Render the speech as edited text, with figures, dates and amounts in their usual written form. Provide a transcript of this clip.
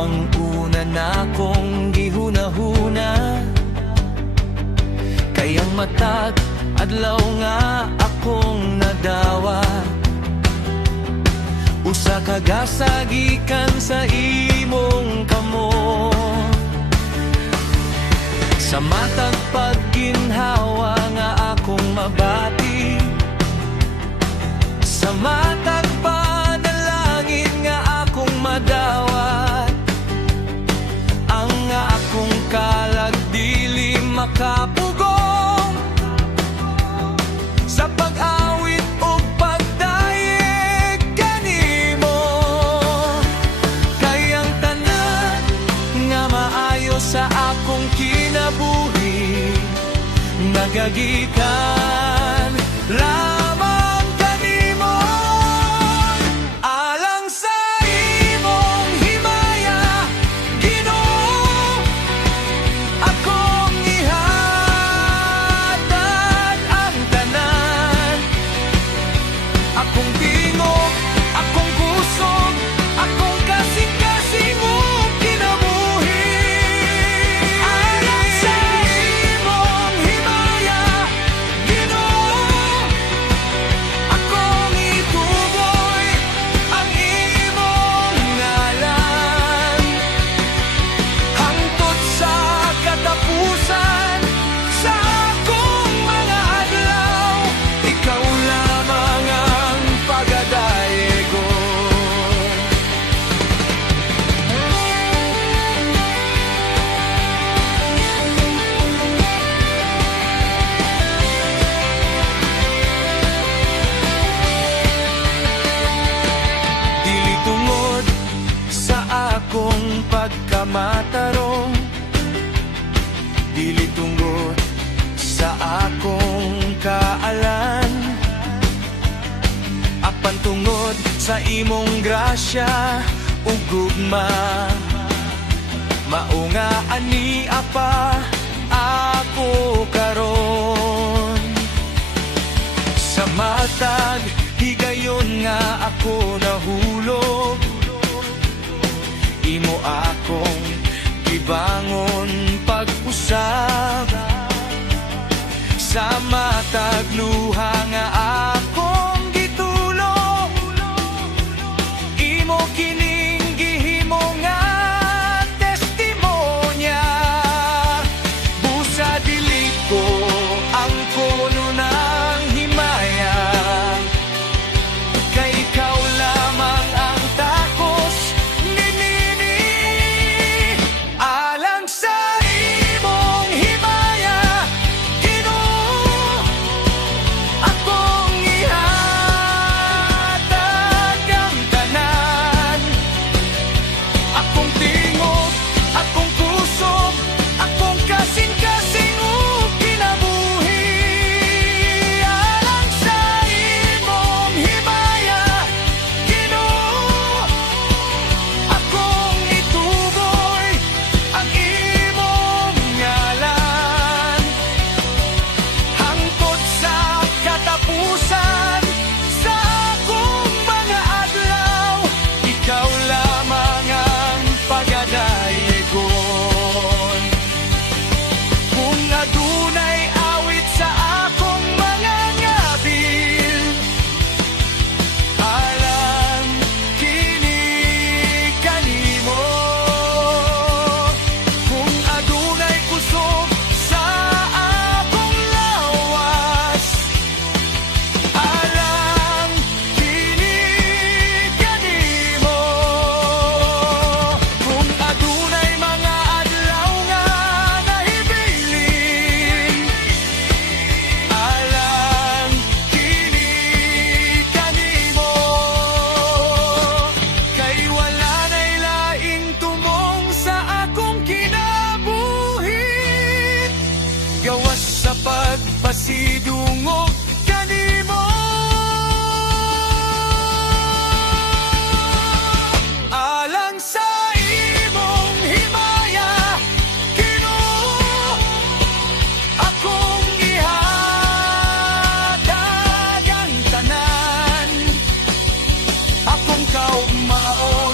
ang una na kong gihunahuna. Kayang matag adlaw nga akong nadawat. Usa ka gasagikan sa imong kamot. Sa matag pagginhawa nga akong mabati, sa matag panalangin nga akong madawat. Ang nga akong kalag dili makapugong sa pag-awit o pagdayeg kanimo. Kayang tanan nga maayo sa akong kinabuhi, nagagikan lamang kanimo. Alang sa imong himaya, Ginoo, akong ihatag ang tanan. Akong tingog, akong kusog, akong kasing-kasingog kinabuhi. Alang sa imong himaya, Ginoo, akong ituboy ang imong ngalan. Hangtod sa katapusan sa akong mga adlaw, ikaw lamang ang pagadayegon. Dili tungod sa akong pagkamatarong, dili tungod sa akong kaalan, apan tungod sa imong grasya ug gugma. Mao nga ani apa ako karon. Sa matag higayon nga ako nahulog, imo akong gibangon pag-usab. Sa matag luha nga akong gitulog, imo kining gihimo nga testimonya. Busa dili ko ang puno ng himaya, kay ikaw lamang ang takos ninini. Alang sa imong himaya, Ginoo, akong ihatag ang tanan. Akong tingog, akong kusog, akong kasing-kasingog kinabuhi. Alang sa imong himaya, Ginoo, akong ituboy ang imong ngalan. Hangtod sa katapusan sa akong mga adlaw, ikaw lamang ang pagadayegon. Kung adunay awit sa akong mga ngabil, alang kini kanimo. Kung adunay kusog sa akong lawas, alang kini kanimo. Kung adunay mga adlaw nga nahibilin, alang kini kanimo. Kay wala na'y laing tumong sa akong kinabuhi, gawas sa pagpasidungog kanimo. Alang sa imong himaya, Ginoo, akong ihatag ang tanan. Akong kaugmaon